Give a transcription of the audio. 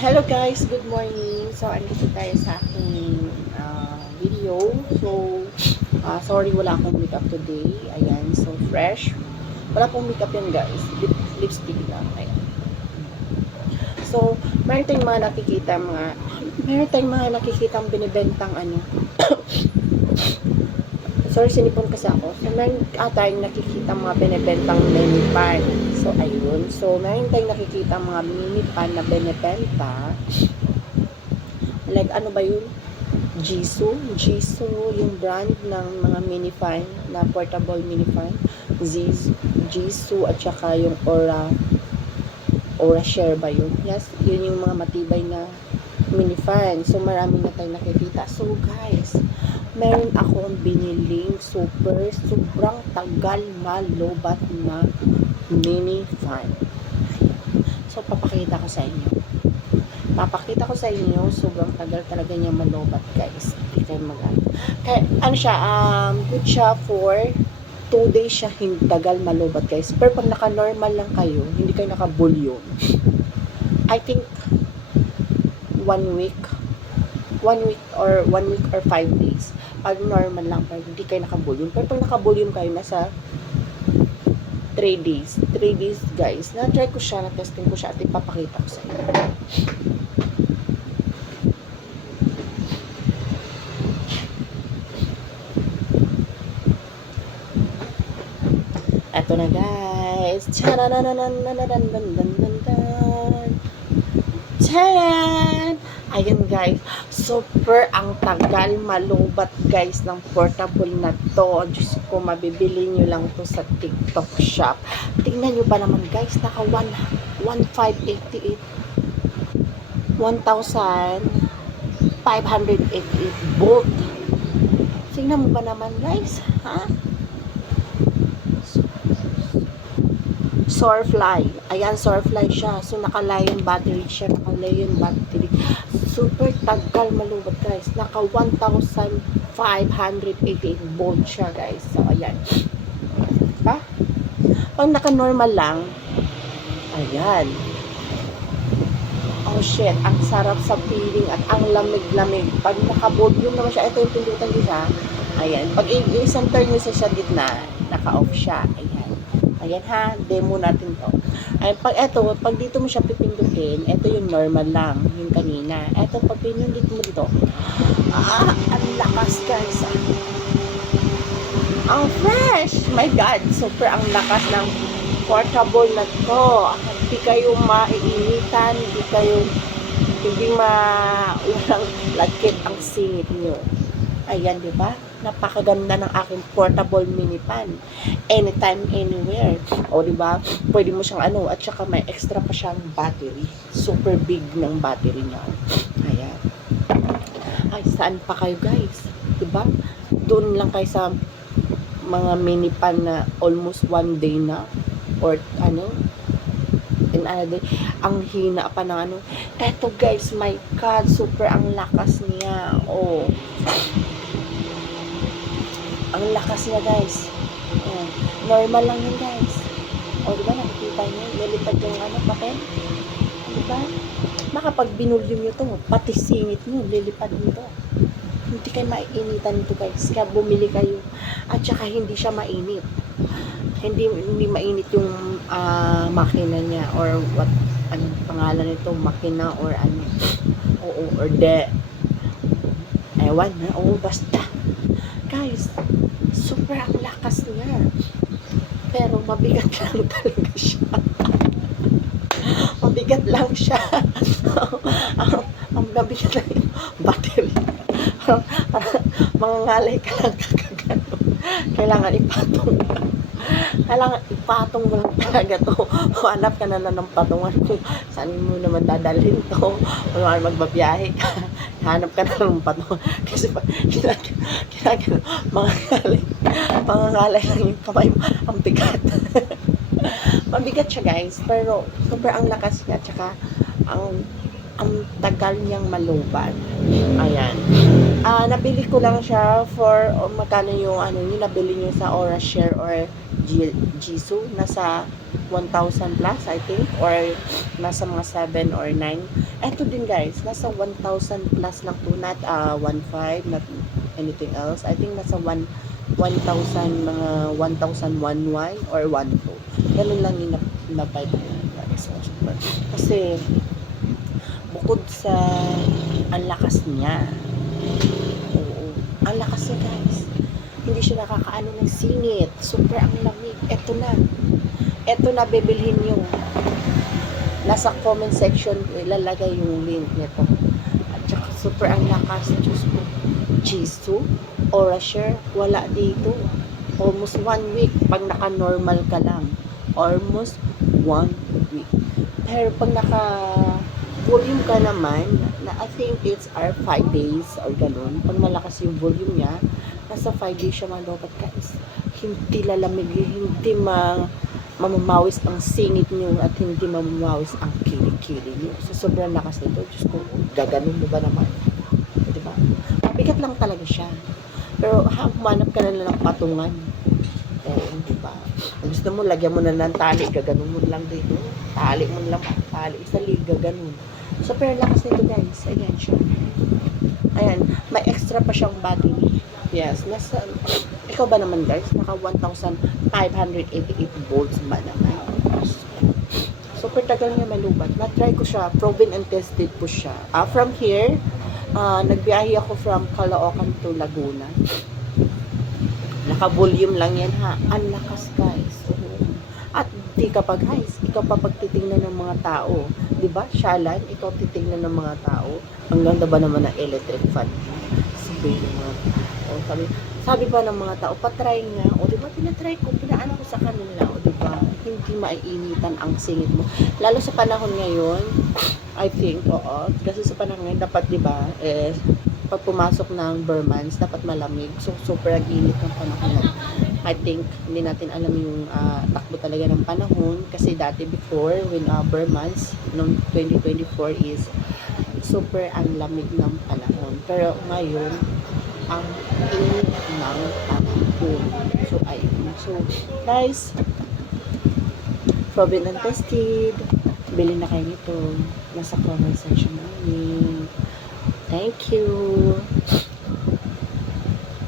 Hello guys, good morning. So, andito tayo sa aking video. So, sorry wala akong makeup today. Ayan, so fresh. Wala pong makeup yan guys. Lipstick lang. Ayan. So, meron tayong mga nakikitang binibentang sorry, sinipon kasi ako. So, meron tayong nakikita mga binibentang mini pan. So, ayun. So, meron tayong nakikita mga mini pan na binibenta. Like, ano ba yun? Jisoo. Jisoo, yung brand ng mga mini fan, na portable mini fan. Jisoo, at saka yung Aura Share ba yun? Yes, yun yung mga matibay na mini fan. So, marami na tayong nakikita. So, guys, meron akong biniling sobrang tagal malobat na mini fan. So, papakita ko sa inyo, sobrang tagal talaga niya malobat, guys. Hindi kayo kaya, ano siya, good siya for 2 days siya, hindi tagal malobat, guys. Pero pag naka-normal lang kayo, hindi kayo naka-bulyon, I think 1 week or 5 days. Pag normal lang, pag hindi kayo naka-bulyon. Pero pag naka-bulyon kayo, nasa 3 days, guys. Na-try ko siya, na-testing ko siya, at ipapakita ko sa inyo. Eto na guys. Charan! Ayan guys. Super ang tagal malubat guys ng portable na to. Diyos ko, mabibili nyo lang to sa TikTok shop. Tingnan nyo ba naman guys. Naka 1,588 volt. Tingnan mo ba naman guys? Ha? Soarfly. Ayan, Soarfly siya. So, naka-lion battery siya. Super tagal malubat, guys. Naka 1,588 volt siya, guys. So, ayan. Diba? Pag naka-normal lang, ayan. Oh, shit. Ang sarap sa feeling at ang lamig-lamig. Pag naka-volume naman siya, ito yung pindutan niya. Ayan. Pag isang turn niya sa gitna, naka-off siya. Ayan. Ayan ha, demo natin to. Ay, pag dito mo siya pipindutin, ito yung normal lang, yung kanina. Ito, pag pinundit mo dito, ang lakas guys. Ang fresh! My God, super ang lakas ng portable na to. Hindi kayo maiinitan, hindi walang lagkit ang singit nyo. Ayan, di ba? Napakaganda ng aking portable mini pan. Anytime, anywhere. O, di ba? Pwede mo siyang at saka may extra pa siyang battery. Super big ng battery niya. Ayan. Ay, saan pa kayo, guys? Di ba? Doon lang kayo sa mga mini pan na almost 1 day na. Or, in another day. Ang hina pa ng Eto, guys, my God, super ang lakas niya. Oh. Ang lakas niya guys. Ayan. Normal lang yun guys. O diba nakikita niyo, nilipad yung papel. Diba? Baka pag binulyum nyo to, pati singit nyo, lilipad nyo to. Hindi kayo maiinitan nito guys. Kaya bumili kayo. At saka hindi siya mainit. Hindi mainit yung makina niya or anong pangalan nito, makina or or ewan na, basta. Guys, super ang lakas niya. Pero mabigat lang talaga siya. Mabigat lang siya. Ang mabigat lang yung battery. Mangangalay ka lang kakagano. Kailangan ipatong mo lang talaga to. Hanap ka na lang ng patungan kung saan mo naman dadalhin to. Kung magbabiyahe ka, hanap ka na ng patungan. Kasi ginagano, mangangalay lang yung kamay mo. Ang bigat. Mabigat siya guys, pero super ang lakas niya, tsaka ang tagal niyang maluban. Ayan. Nabili ko lang siya for magkano yung yung nabili niyo sa Aura Share or Jisoo, nasa 1,000 plus I think, or nasa mga 7 or 9. Eto din guys, nasa 1,000 plus lang to, not 1,500, not anything else. I think nasa 1,000, mga 1,011 or 1,2. Ganun lang yung na-buy ko yan guys. Super. Kasi, bukod sa ang lakas niya, oo, ang lakas niya guys. Hindi siya nakakaano ng singit. Super ang lamig. Eto na bibilhin yung nasa comment section ilalagay yung link nito. At saka super ang lakas. Diyos ko. Jisoo, Orasher, wala dito. Almost 1 week pag naka-normal ka lang. Almost 1 week. Pero pag naka-volume ka naman, na I think it's 5 days or ganun. Pag malakas yung volume niya, nasa 5 days siya malobat guys. Hindi lalamig, hindi mamamawis ang singit niyo at hindi mamamawis ang kilig-kilig niyo. So, sobrang lakas nito. Diyos ko, gaganon mo ba naman? Diba? Mabigat lang talaga siya. Pero humanap ka na lang ng patungan. Oo, diba? Gusto mo, lagyan mo na ng tali, gaganon mo lang dito. Tali mo lang, tali sa liga, gaganon. Super lakas nito guys. Ayan siya. Ayan, may extra pa siyang battery. Yes, nasa, ikaw ba naman guys, naka 1,588 volts ba naman? Super tagal niya malubat. Na-try ko siya, proven and tested po siya. From here, nagbiyahe ako from Caloocan to Laguna. Naka-volume lang yan ha. Ang lakas guys. At di kapag guys, ikaw pa pagtitingnan ng mga tao. Diba? Shalan, ikaw titingnan ng mga tao. Ang ganda ba naman ng electric fan? Sabi ng mga tao. Sabi ba ng mga tao, patry nga. O diba, tinatry ko, pinaano ko sa kanila. O diba, hindi maiinitan ang singit mo. Lalo sa panahon ngayon, I think, oo. Kasi sa panahon ngayon, dapat diba, pag pumasok ng Burmans, dapat malamig. So, super init ng panahon. I think, hindi natin alam yung takbo talaga ng panahon. Kasi dati before, when Burmans, noong 2024 is super ang lamig ng panahon. Pero ngayon, ang init ng panahon. So, ayun. So, guys, proven and tested. Bili na kayo nito. Nasa comment section namin. Thank you.